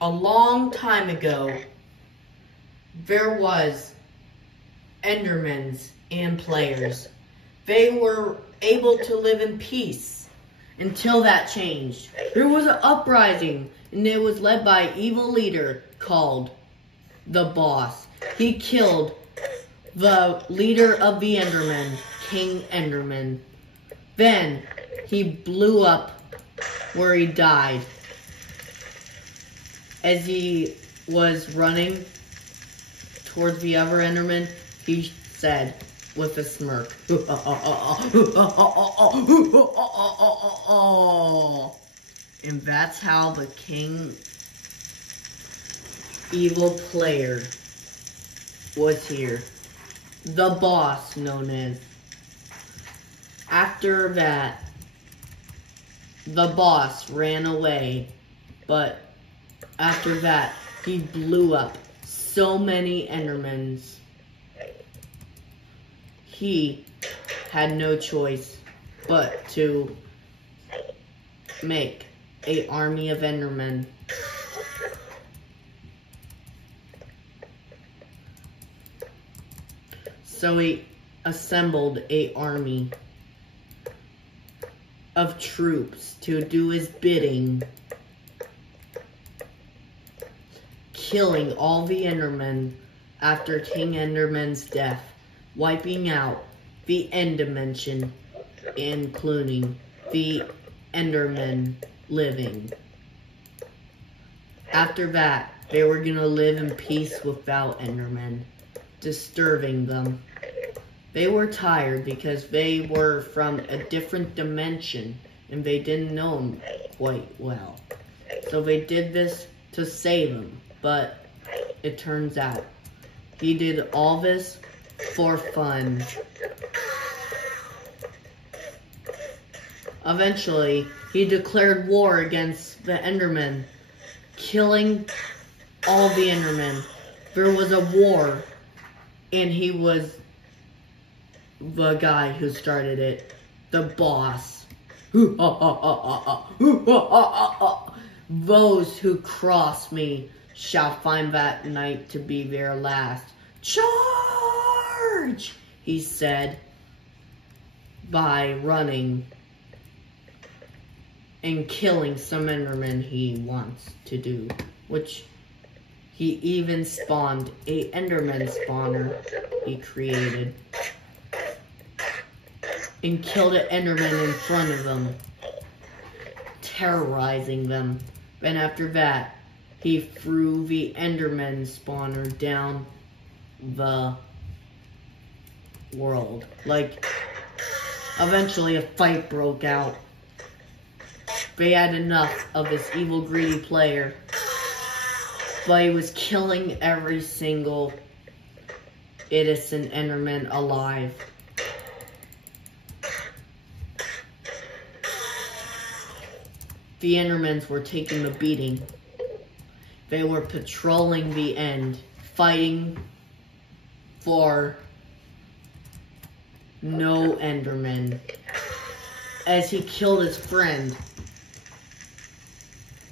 A long time ago, there was Endermans and players. They were able to live in peace until that changed. There was an uprising, and it was led by an evil leader called the Boss. He killed the leader of the Endermen, King Enderman. Then he blew up where he died. As he was running towards the other Enderman, he said with a smirk, and that's how the King Evil Player was here. The Boss, known as. After that, the Boss ran away, but after that, he blew up so many Endermans. He had no choice but to make an army of Endermen. So he assembled an army of troops to do his bidding, killing all the Endermen after King Enderman's death, wiping out the End Dimension, including the Endermen living. After that, they were gonna live in peace without Endermen disturbing them. They were tired because they were from a different dimension and they didn't know him quite well. So they did this to save him, but it turns out he did all this for fun. Eventually, he declared war against the Endermen, killing all the Endermen. There was a war, and he was the guy who started it, the Boss. Those who cross me shall find that night to be their last. Charge! He said, by running and killing some Endermen he wants to do, which he even spawned a Enderman spawner he created and killed an Enderman in front of them, terrorizing them. Then after that, he threw the Enderman spawner down the world. Like, eventually a fight broke out. They had enough of this evil, greedy player, but he was killing every single innocent Enderman alive. The Endermans were taking the beating. They were patrolling the end, fighting for no Enderman. As he killed his friend,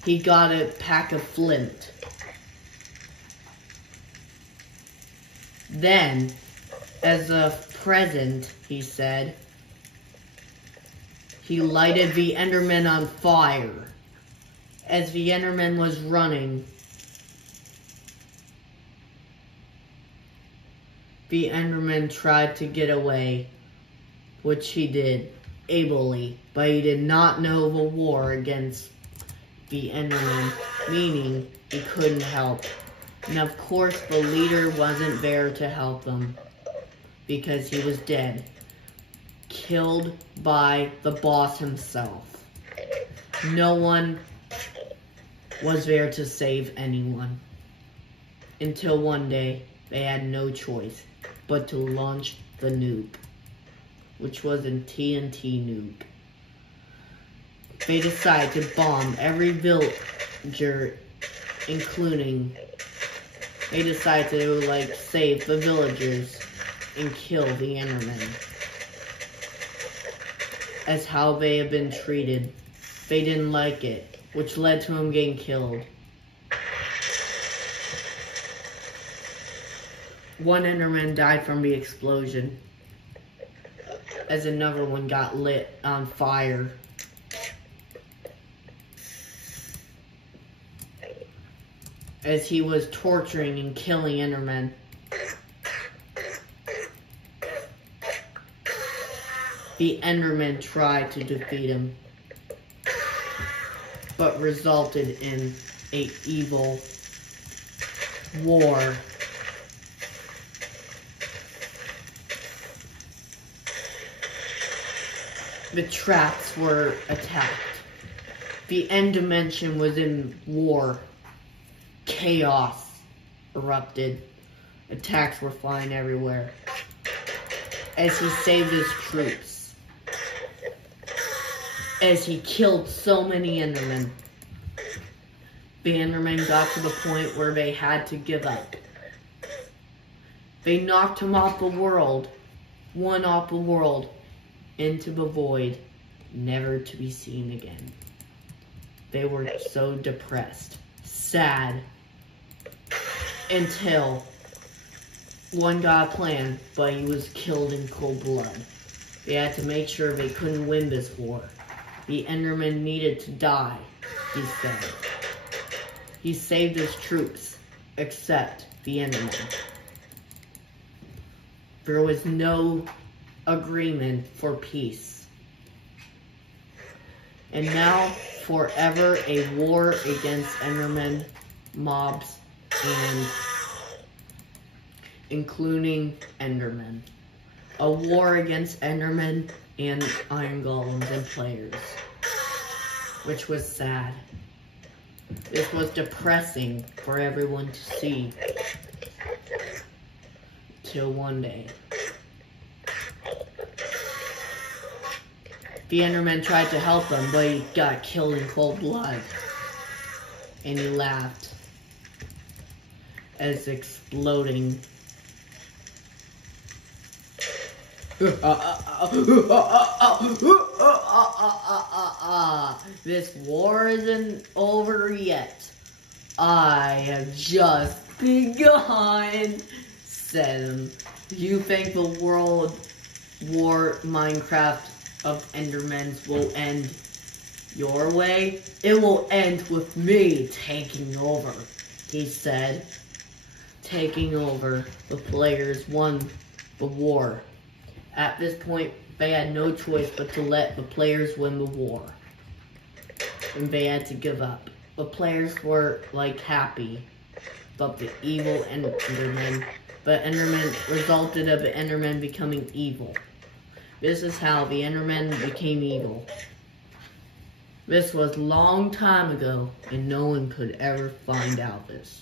he got a pack of flint. Then, as a present, he said, he lighted the Enderman on fire. As the Enderman was running, the Enderman tried to get away, which he did ably, but he did not know the war against the Enderman, meaning he couldn't help. And of course, the leader wasn't there to help them, because he was dead. Killed by the Boss himself. No one was there to save anyone. Until one day, they had no choice but to launch the nuke, which was a TNT nuke. They decided to bomb every villager, including, they decided to, like, save the villagers and kill the Endermen. As how they had been treated. They didn't like it, which led to him getting killed. one Enderman died from the explosion, as another one got lit on fire. As he was torturing and killing Endermen. The Enderman tried to defeat him, but resulted in an evil war. The traps were attacked. The end dimension was in war. Chaos erupted. Attacks were flying everywhere. As he saved his troops. As he killed so many Endermen. The Endermen got to the point where they had to give up. They knocked him off the world. One off the world. Into the void. Never to be seen again. They were so depressed. Sad. Until one got a plan, but he was killed in cold blood. They had to make sure they couldn't win this war. The Enderman needed to die, he said. He saved his troops, except the Enderman. There was no agreement for peace. And now, forever, a war against Endermen, mobs, and including Endermen. A war against Endermen and Iron Golems and players. Which was sad. This was depressing for everyone to see. Till one day. The Enderman tried to help him, but he got killed in cold blood. And he laughed. As exploding. This war isn't over yet. I have just begun, said him. You think the world war Minecraft of Endermen will end your way? It will end with me taking over, he said. Taking over, the players won the war. At this point, they had no choice but to let the players win the war. And they had to give up. The players were, like, happy. But the evil Enderman. But Enderman resulted of the Enderman becoming evil. This is how the Enderman became evil. This was a long time ago, and no one could ever find out this.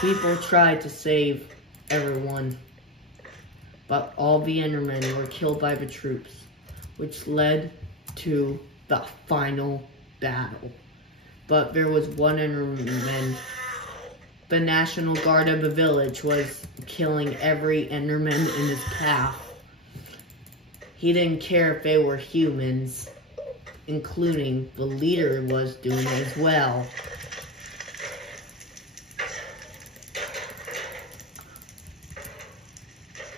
People tried to save everyone, but all the Endermen were killed by the troops, which led to the final battle. But there was one Enderman. The National Guard of the village was killing every Enderman in his path. He didn't care if they were humans, including the leader was doing it as well.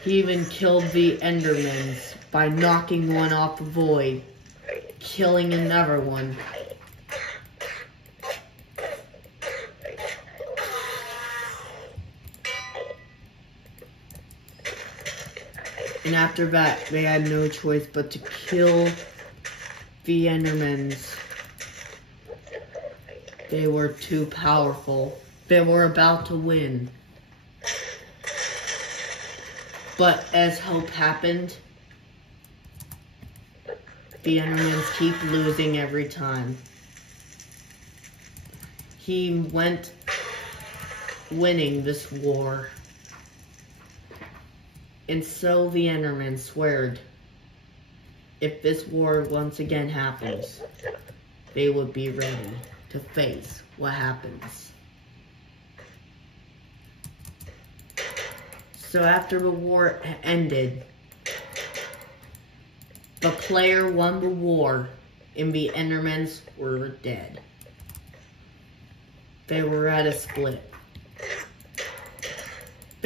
He even killed the Endermans by knocking one off the void, killing another one. And after that, they had no choice but to kill the Endermans. They were too powerful. They were about to win. But as hope happened, the Endermans keep losing every time. He went winning this war. And so the Enderman sweared, if this war once again happens, they would be ready to face what happens. So after the war ended, the player won the war and the Endermans were dead. They were at a split.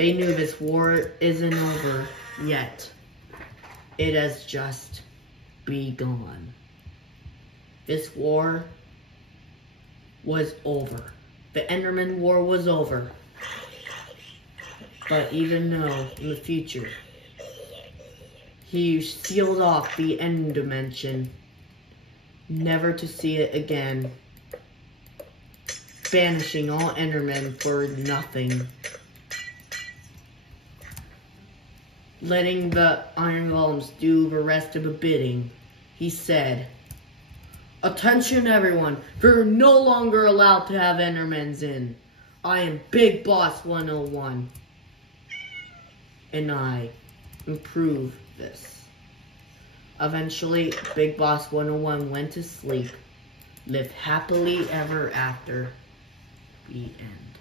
They knew this war isn't over yet. It has just begun. This war was over. The Enderman War was over. But even though in the future he sealed off the end dimension, never to see it again, banishing all Endermen for nothing, letting the Iron Golems do the rest of the bidding, he said, "Attention everyone, you're no longer allowed to have Endermans in. I am Big Boss 101. And I improve this." Eventually, Big Boss 101 went to sleep, lived happily ever after. The end.